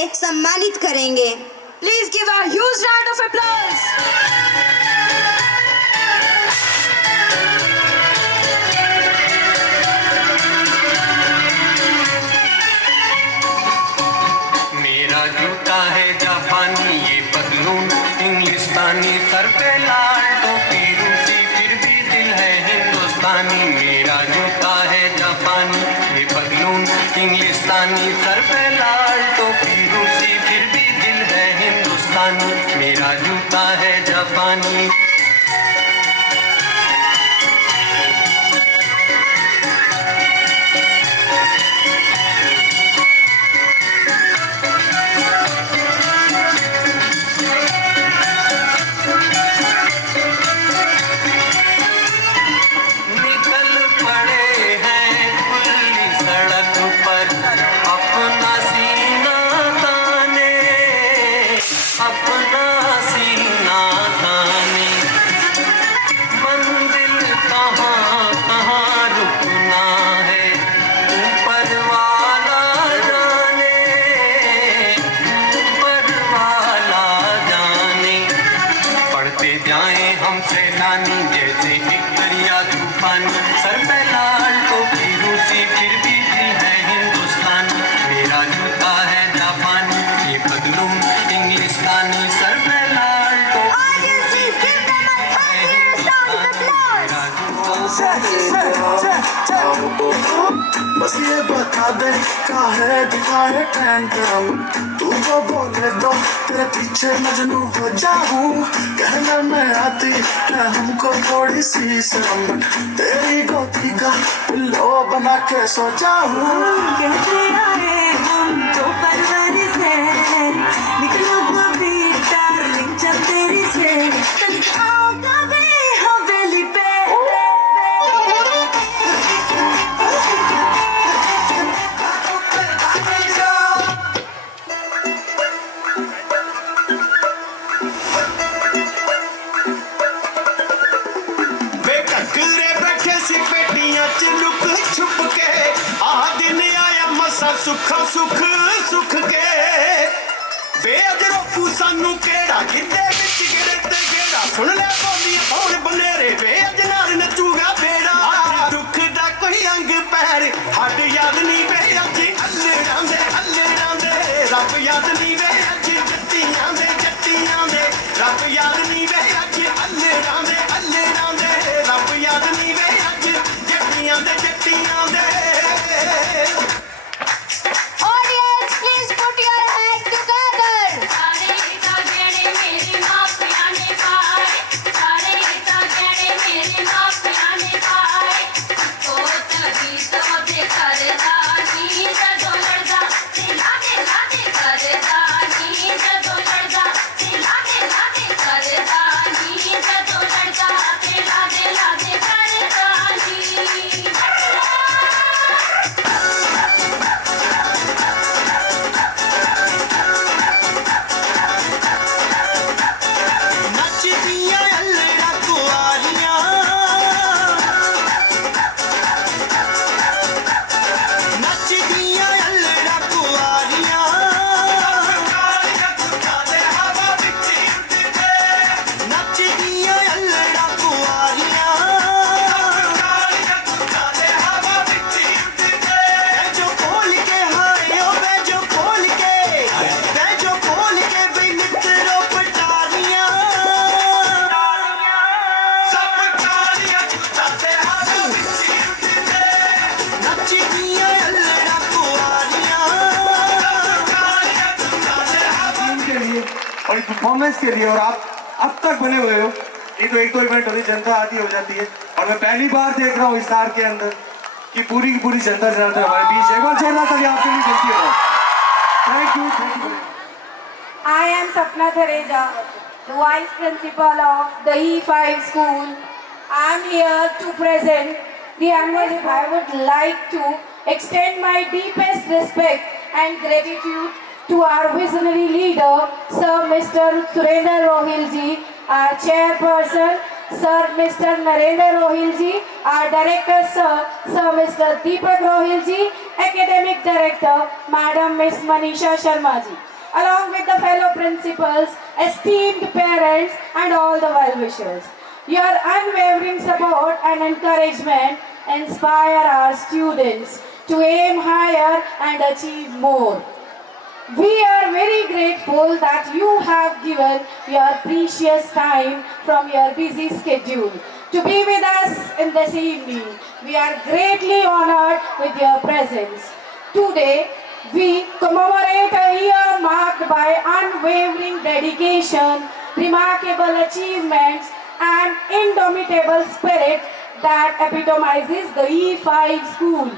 से सम्मानित करेंगे। Please give a huge round of applause. मेरा जूता है जापानी, ये पतलून इंग्लिस्तानी, सर पे लाल टोपी रूसी, फिर भी दिल है हिंदुस्तानी। मेरा जूता है जापानी, ये पतलून इंग्लिस्तानी, सर पे लाल टोपी रूसी, फिर भी दिल है हिंदुस्तानी। मेरा जूता है जापानी। बस ये बता दे काहे दिखाए टैंटरम, तू जो बोले तो तेरे पीछे मजनू हो जाऊं। कहने में आती है हमको थोड़ी सी शर्म, तेरी गोदी का पिल्लो बना के सो जाऊं। कहते आए हम तो फरवरी से, निकलो कभी डार्लिंग जब तेरी से, आओ कभी हवेली पे। सुख सुख सुख के वे अजरोपू सानू केड़ा गिद्दे विच गिरे ते गेड़ा, सुन ले बोली और बनेरे वे अजनार नचूगा बेड़ा। दुख दा कोई अंग पैर हड याद नहीं वे अज अल्लड़ां दे रब याद नहीं वे अज जट्टियां दे रब याद नहीं वे अज अल्लड़ां दे रब याद नहीं वे अज जट्टियां दे। Audience, please put your hands together. सारे गीता गहने मेरी माँ पिया ने खाए, सारे गीता गहने मेरी माँ पिया ने खाए। तो तभी तो करदा नी जदों लड़दा, लागे लागे करदा नी जदों लड़दा, लागे लागे करदा नी जदों लड़दा, लागे लागे करदा नी। और परफॉर्मेंस के लिए, और आप अब तक बने हुए हो। ये तो एक दो इवेंट होती, जनता आती हो जाती है, और मैं पहली बार देख रहा हूँ इस साल के अंदर कि पूरी की पूरी जनता जाता है हमारे बीच। एक बार जोरदार तालियां आपके लिए चलती है। Thank you. I am Sapna Thareja, the Vice Principal of the E5 School. I am here to present the annual. I would like to extend my deepest respect and gratitude to our visionary leader, Sir Mr. Surendra Rohil ji, our chairperson, Sir Mr. Narendra Rohil ji, our director, Sir Mr. Deepak Rohil ji, academic director, Madam Miss Manisha Sharma ji. along with the fellow principals, esteemed parents, and all the well-wishers. Your unwavering support and encouragement inspire our students to aim higher and achieve more. We are very grateful that you have given your precious time from your busy schedule to be with us in this evening. We are greatly honored with your presence. Today, we commemorate a year marked by unwavering dedication, remarkable achievements, and indomitable spirit that epitomizes the E5 school.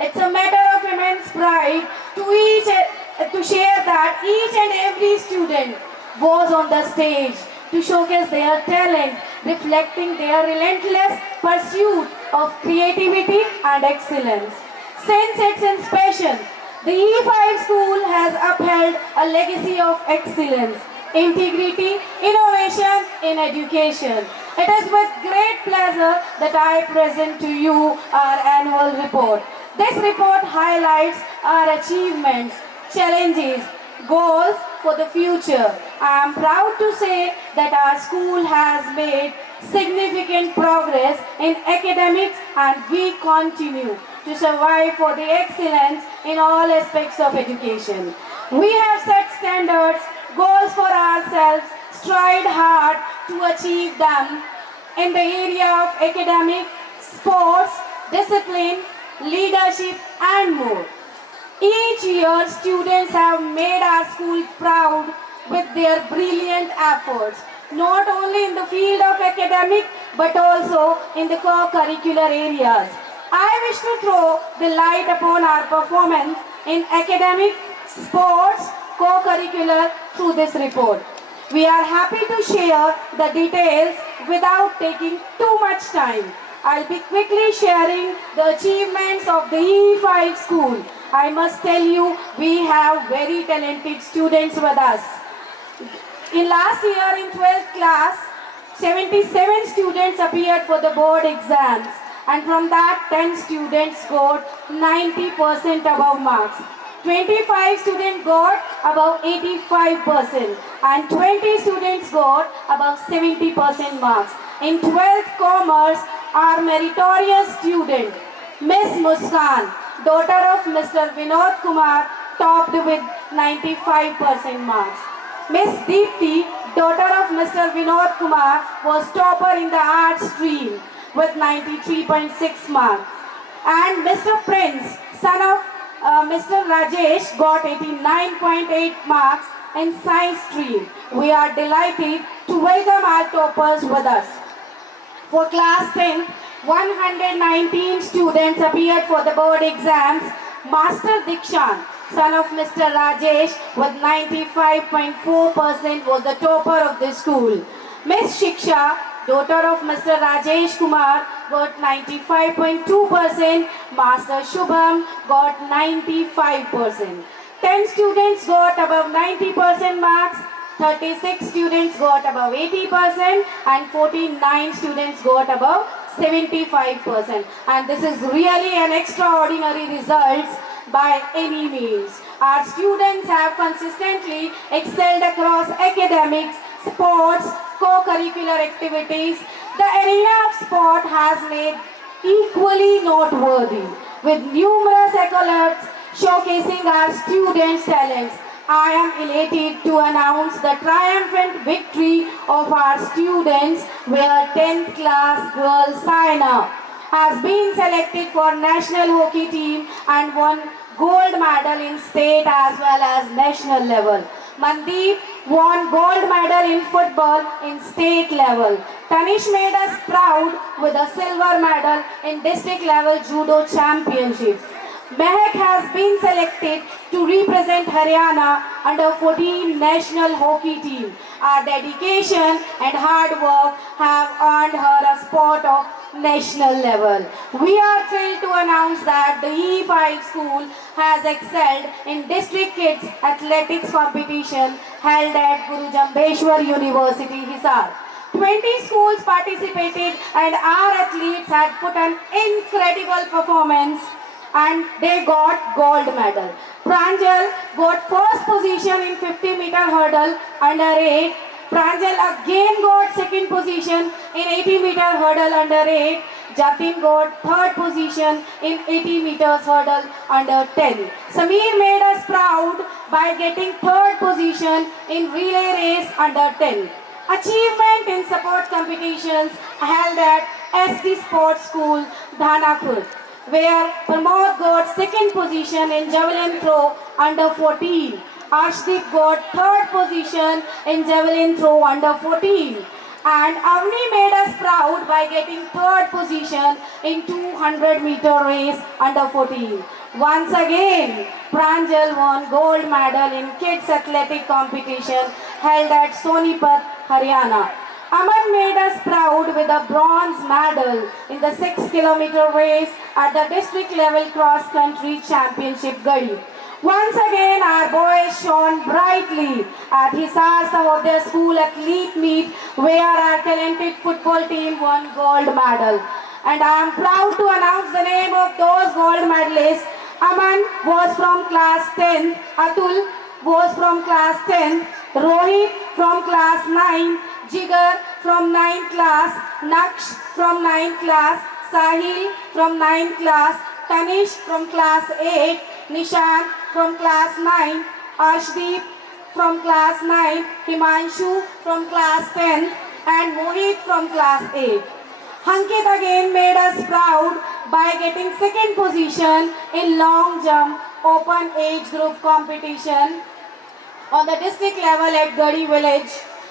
It's a matter of immense pride to share that each and every student was on the stage to showcase their talent, reflecting their relentless pursuit of creativity and excellence. Since its inception, the E5 school has upheld a legacy of excellence, integrity, innovation in education. It is with great pleasure that I present to you our annual report. This report highlights our achievements, challenges, goals for the future. I am proud to say that our school has made significant progress in academics and we continue to survive for the excellence in all aspects of education. We have set standards, goals for ourselves, strive hard to achieve them in the area of academic, sports, discipline, leadership and more. Each year, students have made our school proud with their brilliant efforts, not only in the field of academic but also in the co-curricular areas. I wish to throw the light upon our performance in academic, sports, co-curricular through this report. We are happy to share the details without taking too much time. I'll be quickly sharing the achievements of the E5 school. I must tell you, we have very talented students with us. In last year in 12th class, 77 students appeared for the board exams, and from that 10 students got 90% above marks. 25 students got above 85% and 20 students got above 70% marks. In 12th commerce, our meritorious student, Miss Muskan, daughter of Mr. Vinod Kumar, topped with 95% marks. Miss Deepti, daughter of Mr. Vinod Kumar, was topper in the arts stream with 93.6 marks. And Mr. Prince, son of Mr. Rajesh, got 89.8 marks in science stream. We are delighted to welcome our toppers with us. For class 10, 119 students appeared for the board exams. Master Dikshant, son of Mr. Rajesh, with 95.4% was the topper of the school. Miss Shiksha, daughter of Mr. Rajesh Kumar, got 95.2%. Master Shubham got 95%. 10 students got above 90% marks. 36 students got above 80% and 49 students got above 75%. And this is really an extraordinary result by any means. Our students have consistently excelled across academics, sports, co-curricular activities. The arena of sport has made equally noteworthy with numerous accolades showcasing our students' talents. I am elated to announce the triumphant victory of our students where 10th class girl Saina has been selected for national hockey team and won gold medal in state as well as national level. Mandeep won gold medal in football in state level. Tanish made us proud with a silver medal in district level judo championship. Mehak has been selected to represent Haryana under 14 national hockey team. Our dedication and hard work have earned her a spot of national level. We are thrilled to announce that the E5 school has excelled in district kids athletics competition held at Guru Jambheshwar University, Hisar. 20 schools participated and our athletes had put an incredible performance and they got gold medal. Pranjal got first position in 50-meter hurdle under 8. Pranjal again got second position in 80-meter hurdle under 8. Jatin got third position in 80 meters hurdle under 10. Sameer made us proud by getting third position in relay race under 10. Achievement in support competitions held at SD Sports School, Dhanapur, where Pramod got second position in javelin throw under 14. Arshdeep got third position in javelin throw under 14. And Avni made us proud by getting third position in 200-meter race under 14. Once again, Pranjal won gold medal in kids athletic competition held at Sonipat, Haryana. Aman made us proud with a bronze medal in the 6-kilometer race at the district level cross country championship Gadi. Once again, our boys shone brightly at Hisar Sahodaya School athlete meet where our talented football team won gold medal. And I am proud to announce the name of those gold medalists. Aman was from class 10th, Atul was from class 10th, Rohit from class 9, Jigar from 9th class, Naksh from 9th class, Sahil from 9th class, Tanish from class 8, Nishan from class 9, Arshdeep from class 9, Himanshu from class 10 and Mohit from class 8. Hankit again made us proud by getting second position in long jump open age group competition on the district level at Gadi village,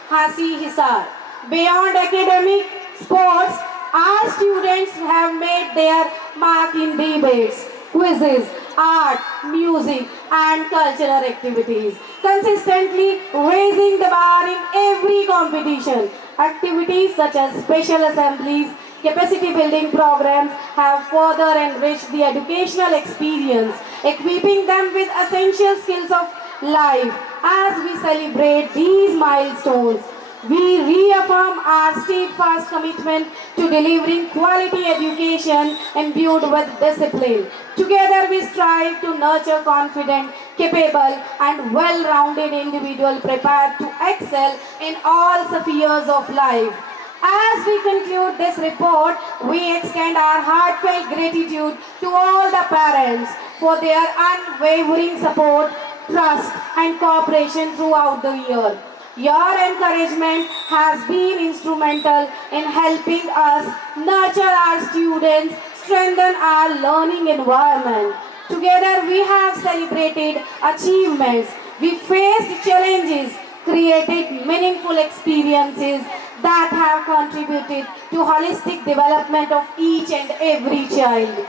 Hasi Hisar. Beyond academic sports, our students have made their mark in debates, quizzes, art, music and cultural activities, consistently raising the bar in every competition. Activities such as special assemblies, capacity building programs have further enriched the educational experience, equipping them with essential skills of life. As we celebrate these milestones, we reaffirm our steadfast commitment to delivering quality education imbued with discipline. Together we strive to nurture confident, capable and well-rounded individuals prepared to excel in all spheres of life. As we conclude this report, we extend our heartfelt gratitude to all the parents for their unwavering support, trust and cooperation throughout the year. Your encouragement has been instrumental in helping us nurture our students, strengthen our learning environment. Together we have celebrated achievements, we faced challenges, created meaningful experiences that have contributed to holistic development of each and every child.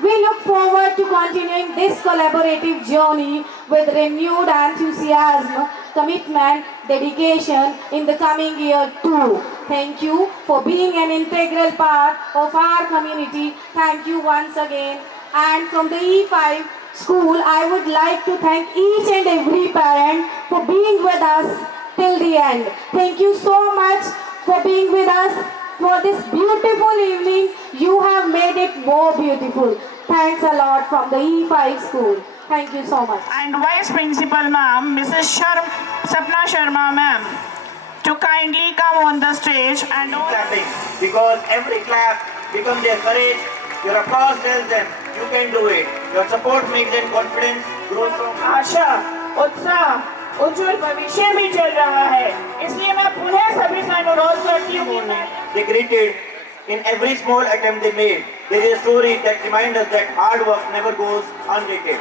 We look forward to continuing this collaborative journey with renewed enthusiasm, commitment, dedication in the coming year too. Thank you for being an integral part of our community. Thank you once again. And from the E5 school, I would like to thank each and every parent for being with us till the end. Thank you so much for being with us for this beautiful evening. You have made it more beautiful. Thanks a lot from the E5 school. Thank you so much. And Vice Principal Ma'am, Mrs. Sapna Sharma Ma'am, to kindly come on the stage and clapping, because every clap becomes their courage. Your applause tells them you can do it. Your support makes them confidence grow from आशा, उत्साह, उज्जवल भविष्य भी चल रहा है. इसलिए मैं पुनः सभी से अनुरोध करती हूँ. They greeted. In every small attempt they made, there is a story that reminds us that hard work never goes unrated.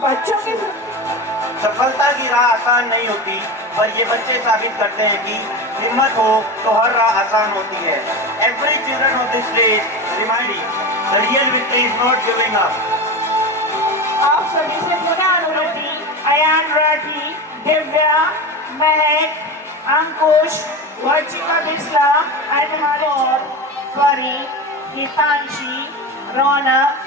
बच्चों की सफलता की राह आसान नहीं होती, पर ये बच्चे साबित करते हैं कि हिम्मत हो तो हर राह आसान होती है. Every children of this race remind me, the real victory is not giving up. आप सभी से पुनः अनुरोध, अयान राठी, दिव्या, महक, अंकुश, वर्चिका बिस्ला, और परी, गीतांशी, रौनक,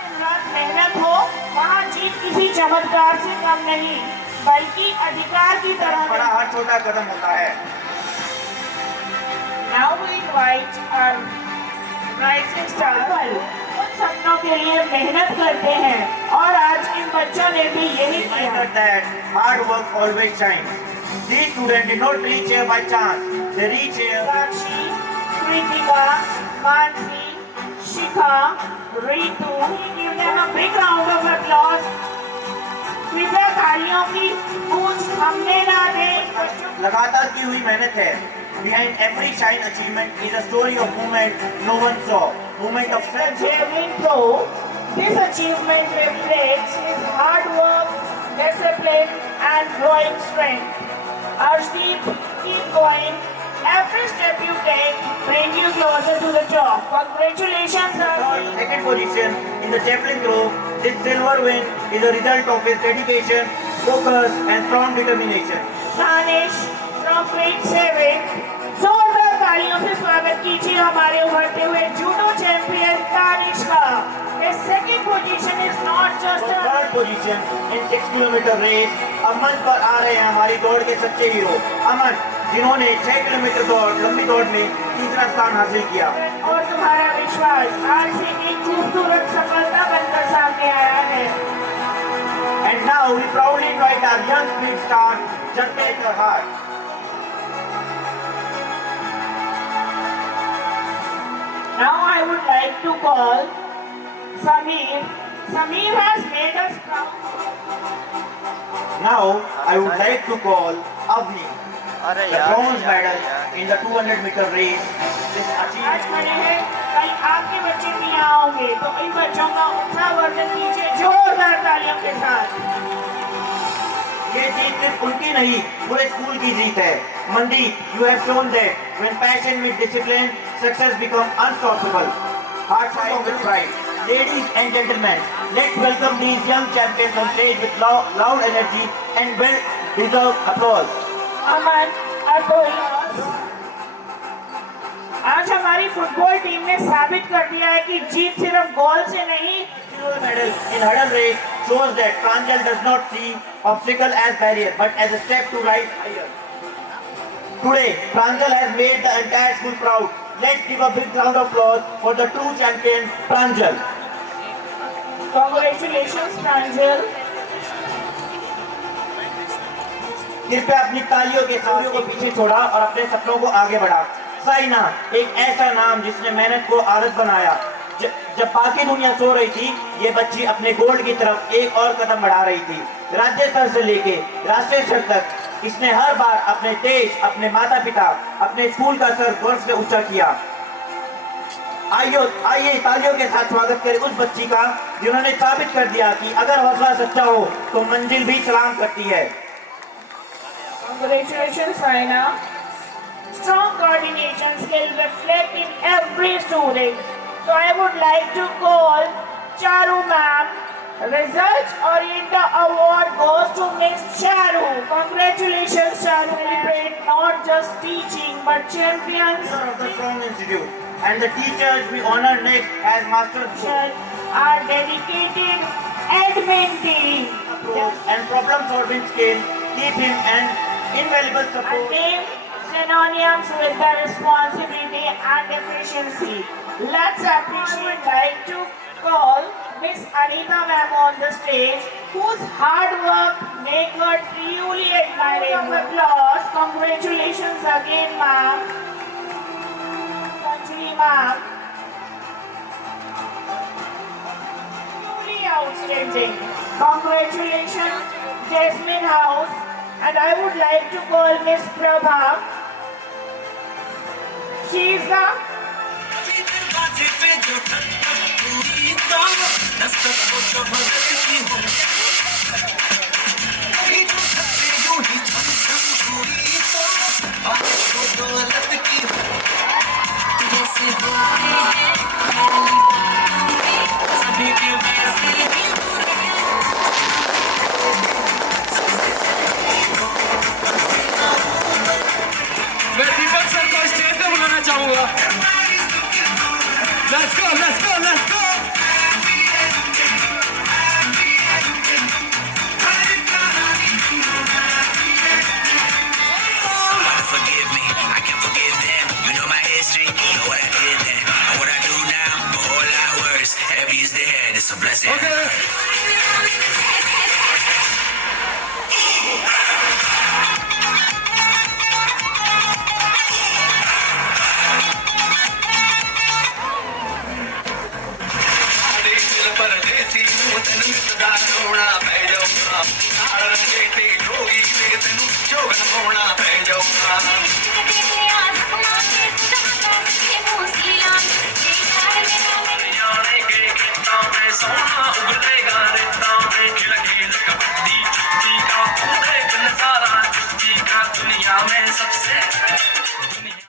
मेहनत हो, वहाँ जीत किसी चमत्कार से कम नहीं, बल्कि अधिकार की तरह बड़ा हर छोटा कदम होता है. Now we invite our rising star. सपनों के लिए मेहनत करते हैं और आज इन बच्चों ने भी यही किया। that hard work always shines. These students did not reach here by chance. They reach here. Sakshi, Kritika, Mansi, Shikha, Ritu, give them a big round of applause. कृपया तालियों की गूंज हमने ना दे। लगातार की हुई मेहनत है. Behind every shine achievement is a story of movement no one saw. Movement of The javelin throw. This achievement reflects his hard work, discipline, and growing strength. Arshdeep, keep going. Every step you take brings you closer to the top. Congratulations, Arshdeep. Second position in the javelin throw. This silver win is a result of his dedication, focus, and strong determination. Danish from grade 7. जोरदार तालियों से स्वागत कीजिए हमारे उभरते हुए judo champion Danish का. His second position is not just a third position in 6 kilometre race. अब मंच पर आ रहे हैं हमारी दौड़ के सच्चे हीरो अमन, जिन्होंने 6 किलोमीटर दौड़ लंबी दौड़ में तीसरा स्थान हासिल किया. और तुम्हारा विश्वास आज से एक खूबसूरत सफलता बनकर सामने आया है. And now we proudly invite our young speed star Janpreet Hart. Now I would like to call Sameer. Sameer has made us proud. Now I would like to call Avni, the bronze medal in the 200 meter race. This आज खड़े हैं, कल आपके बच्चे भी यहाँ होंगे, तो इन बच्चों का उत्साह वर्धन कीजिए जोरदार तालियों के साथ. ये जीत सिर्फ उनकी नहीं, पूरे स्कूल की जीत है. Mandeep, you have shown that when passion meets discipline, success becomes unstoppable. Heart shines with pride. Ladies and gentlemen, let's welcome these young champions on stage with loud energy and well-deserved applause. अमन, अतुल, आज हमारी football team ने साबित कर दिया है कि जीत सिर्फ गोल से नहीं. Silver medal in hurdle race shows that Pranjal does not see obstacle as barrier, but as a step to rise higher. Today, Pranjal has made the entire school proud. Let's give a big round of applause for the true champion, Pranjal. Congratulations, Pranjal. कृपया अपनी तालियों के शौर्यों को पीछे छोड़ा और अपने सपनों को आगे बढ़ा. साइना, एक ऐसा नाम जिसने मेहनत को आदत बनाया. जब बाकी दुनिया सो रही थी, ये बच्ची अपने गोल्ड की तरफ एक और कदम बढ़ा रही थी. राज्य स्तर से लेके राष्ट्रीय स्तर तक इसने हर बार अपने देश, अपने माता पिता, अपने स्कूल का सर गर्व से ऊंचा किया. आइए तालियों के साथ स्वागत करें उस बच्ची का जिन्होंने साबित कर दिया कि अगर हौसला सच्चा हो तो मंजिल भी सलाम करती है. Congratulations, Saina. Strong coordination skills reflect in every student. So I would like to call Charu ma'am. Results oriented award goes to Miss Charu. Congratulations, Charu. Celebrate not just teaching but champions of the Strong Institute. And the teachers we honor next as masters are dedicated admin team. And problem solving skills keep him an invaluable support. Synonyms with the responsibility and efficiency. Let's appreciate, like to call Miss Anita ma'am on the stage, whose hard work make her truly admirable. Applause. Congratulations again, ma'am. Sanjini ma'am. Truly outstanding. Congratulations, Jasmine House. And I would like to call Miss Prabha. She is the मैं दीपक sir को stage पे बुलाना चाहूंगा. Let's go, let's go, let's go. Forgive me, I can forgive them. You know my history, you know what I did then, and what I do now, a whole lot worse. Every a blessing. परदेसी तन मिलदा रोना पै जाऊगा नाल बेटे जोगी वे तेनू जोगन होना पै जाऊगा जाने के गीतां में सोना उगले